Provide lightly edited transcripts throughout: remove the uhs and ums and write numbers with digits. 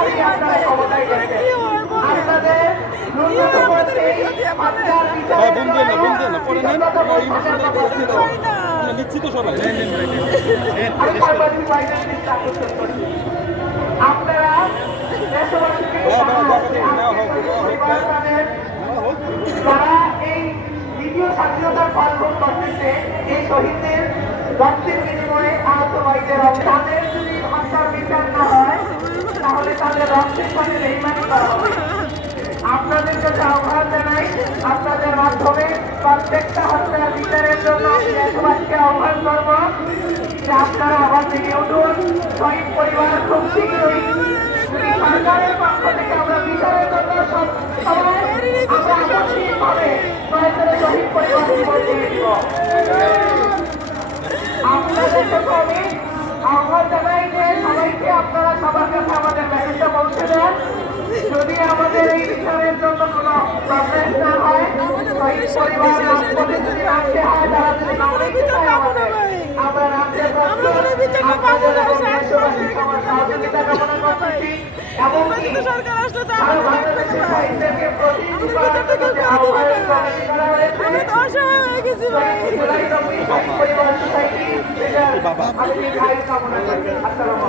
বাড়ি আপনারা ক্ষমতায় গেছেন। আপনাদের ন্যূনতম সেই হত্যার বিচারের জন্য বিগত 25 বছর নিশ্চিত সবাই আমি সাংবাদিক ভাইদের দৃষ্টি আকর্ষণ করছি। আপনারা দেশবাসীকে যারা এই দ্বিতীয় স্বাধীনতার ফলভোগ করতেছে, এই শহীদদের রক্তের বিনিময়ে আহত ভাইদের তাদের যদি হত্যার বিচার না হয় তাহলে তাদের রক্তের সাথে বেইমানি করা হবে। আপনাদের কাছে আহ্বান জানাই, আপনাদের মাধ্যমে প্রত্যেকটা হত্যার বিচারের জন্য দেশবাসীকে আহ্বান করব যে আপনারা আবার জেগে উঠুন। শহীদ পরিবার খুব শীঘ্রই সরকারের পক্ষ থেকে আমরা বিচারের জন্য সবাই আমরা আনুষ্ঠানিকভাবে কয়েকজনের শহীদ পরিবার জীবন দিয়ে দিব। আপনাদের কাছে আমি আহ্বান জানাই যে সবাইকে আপনারা সবার কাছে আমাদের মেসেজটা পৌঁছে দেন। যদি আমাদের এই বিচারের জন্য কোনো প্রবলেম না হয়, শহীদ পরিবার রাজপথে যদি নামতে হয়, তারা যদি নামতে চায় আমরা নামতে প্রস্তুত। আপনাদের এবং দেশবাসীর সহযোগিতা কামনা করতেছি। এমনকি সারা বাংলাদেশের শহীদদেরকে প্রতিনিধি করার জন্য যে আহ্বায়ক কমিটি করা হয়েছে, জুলাই 24 শহীদ পরিবার সোসাইটি, আমি দীর্ঘায়ু কামনা করি। আসসালামু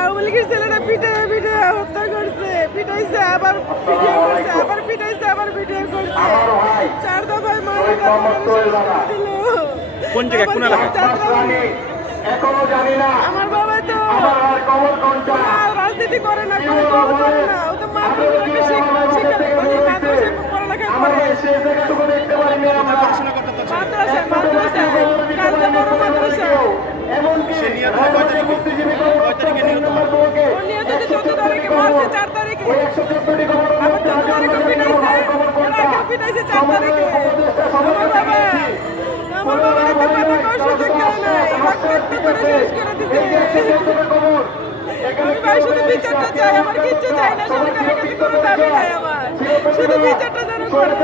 আওয়ামী লীগের ছেলেরা পিঠে পিঠে হত্যা করছে, পিটাইছে আবার ভিডিও করছে, আবার পিটাইছে আবার ভিডিও করছে। 4 দফায় মারা দিল। কোন জায়গায় কোন এলাকায়? এখনো জানি না। আমার বাবা তো রাজনীতি করে না, কোনো দল করে না, ও তো মাদ্রাসাকে শিক্ষা মাদ্রাসায় পড়ালেখা করে। মাদ্রাসায় কালকে বড় মাদ্রাসায় সে নিহত হয় কয় তারিখে নিহত হয়? ও নিহত হয়েছে 14 তারিখে, মারছে 4 তারিখে, আবার 14 তারিখে পিটাইছে, এর আগেও পিটাইছে 4 তারিখে। আমার বাবার একটা কথা কওয়ার সুযোগ দেয় নাই, রক্তাক্ত করে শেষ করে দিছে। আমি ভাই শুধু বিচারটা চাই, আমার কিচ্ছু চাই না, সরকারের কাছে কোনো দাবি নাই আমার, শুধু বিচারটা যেন করে।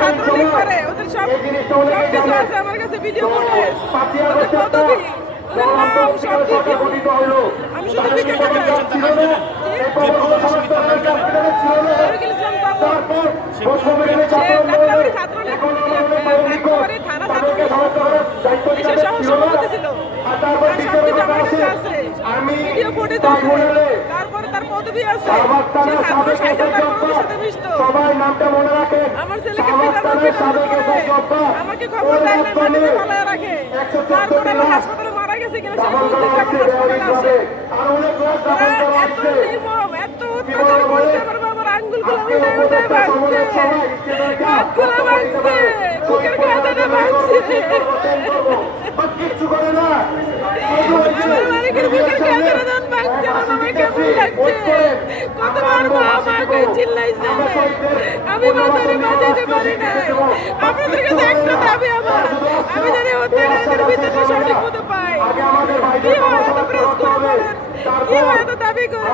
ছাত্রলীগ করে, ওদের সব কিছু আছে আমার কাছে, ভিডিও ফুটেজ, ওদের পদবি, ওদের নাম সব কিছু। আমি শুধু বিচারটা চাই। শরীফুল ইসলাম বাবু, সে কাকরাবাড়ি ছাত্রলীগ একেবারে থানা ছাত্রলীগ দেশের সহসভাপতি ছিল। তার সবকিছু আমার কাছে আছে, ভিডিও ফুটেজ আছে, তারপরে তার পদবি আছে, সে ছাত্র সাহিত্যতার কর্মীর সাথে মিশত। আমার ছেলেকে আমাকে খবর দেয় না, মাটিতে পালায় রাখে, তারপরে আমার হাসপাতালে মারা গেছে কিনা সে বুঝতে হাসপাতালে আসে। এত নির্মম, এত অত্যাচার করছে, আমার বাবার আঙ্গুলগুলো উল্টে উল্টে ভাঙছে, হাতগুলো ভাঙছে, বুকের কাঁটাটা ভাঙছে, আমার মালিকের বুকের কাঁটাটা যখন ভাঙছে আমার বাবার কেমন লাগছে। কতবার মা মাকে চিল্লাইছে, আমি মাথারে বাজাইতে পারি না। আপনাদের কাছে একটা দাবি আমার, আমি জানি হত্যাকারীদের বিচারটা সঠিক মতো পাই। কি হয় এত প্রেস করে বলেন, কি হয় এত দাবি করে?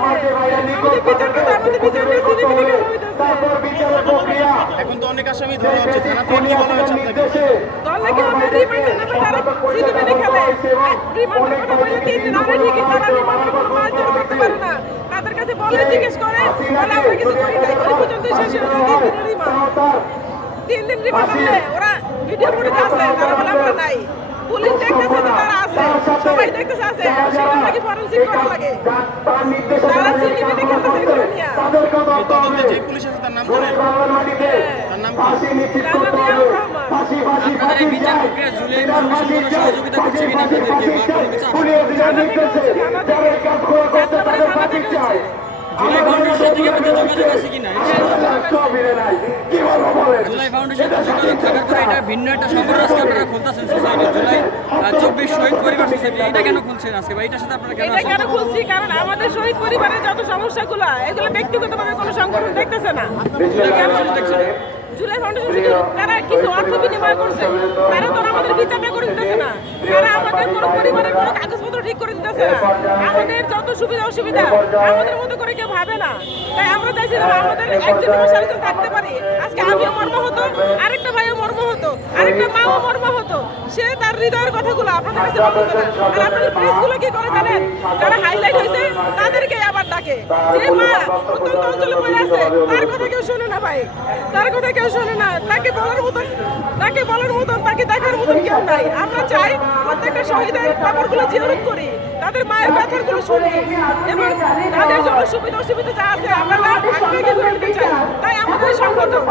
আমাদের বিচারটা তো আমাদের বিচারটা সিনেমিনি খেলা হইতেছে। এখন তো অনেক আসামি ধরা হচ্ছে, থানা থেকে কি বলা হচ্ছে আপনাকে? দলকে আমরা রিমান্ডে নেবে, তারা সিনেমিনি খেলে। রিমান্ডের কথা বলে 3 দিন আগে ঠিকই তারা রিমান্ডে কোনো মারধর করতে পারে না। তাদের কাছে বলে জিজ্ঞেস করে, বলে আমরা কিছু করি নাই, ওই পর্যন্ত শেষ হয়ে যায় 3 দিনের রিমান্ড। 3 দিন রিমান্ড হলে ওরা ভিডিও ফুটেজ আছে, তারা বলে আমরা নাই। পুলিশ দেখতেছে যে তারা আছে, সবাই দেখতেছে আছে, সেটা নাকি ফরেনসিক করা লাগে। তারা সিনেমিনি খেলতেছে করে নিয়ে। এই তদন্তে যে পুলিশ আছে তার নাম জানেন? তার নাম কি? তার নাম ইয়াকুব রহমান। আপনাদের এই বিচার প্রক্রিয়া জুলাই কমিশন কোনো সহযোগিতা করছে কিনা আপনাদেরকে বা কোনো কিছু থানা থেকে হচ্ছে, থানা থেকে যাত্রাবাড়ি থানা থেকে হচ্ছে। জুলাই ফাউন্ডেশন থেকে আপনাদের যোগাযোগ আছে কিনা? জুলাই ফাউন্ডেশন যোগাযোগ থাকার পরে এটা ভিন্ন একটা সংগঠন আজকে আপনারা খুলতেছেন সোসাইটি, জুলাই 24 শহীদ পরিবার সোসাইটি, এটা কেন খুলছেন আজকে বা এটার সাথে আপনারা কেন এটা কেন খুলছি? কারণ আমাদের শহীদ পরিবারের যত সমস্যাগুলো এগুলো ব্যক্তিগতভাবে কোনো সংগঠন দেখতেছে না। জুলাই ফাউন্ডেশন শুধু তারা কিছু অর্থ বিনিময় করছে, তারা তো আমাদের বিচারটা করে দিতেছে না, তারা আমাদের কোনো পরিবারের কোনো কাগজপত্র ঠিক করে দিতেছে না। আমাদের যত সুবিধা অসুবিধা আমাদের মতো করে কেউ ভাবে না। তাই আমরা চাইছিলাম আমাদের একজন আরেকজন থাকতে পারি। আজকে আমিও মর্মাহত, আরেকটা ভাইও মর্মাহত, আরেকটা মাও মর্মাহত। সে তার হৃদয়ের কথাগুলো আপনাদের কাছে বলতেছে না। আর আপনাদের প্রেসগুলো কি করে জানেন? যারা হাইলাইট হয়েছে তাদেরকে আবার ডাকে। যে মা অত্যন্ত অঞ্চলে পড়ে আছে তার কথা কেউ শোনে না ভাই, তার কথা কেউ শোনে না। তাকে বলার মতন, তাকে দেখার মতন কেউ নাই। আমরা চাই প্রত্যেকটা শহীদের কবরগুলো জিয়ারত করি, তাদের মায়ের ব্যথাগুলো শুনি এবং তাদের জন্য সুবিধা অসুবিধা যা আছে আমরা আগে করে নিতে চাই। তাই আমাদের সংগঠন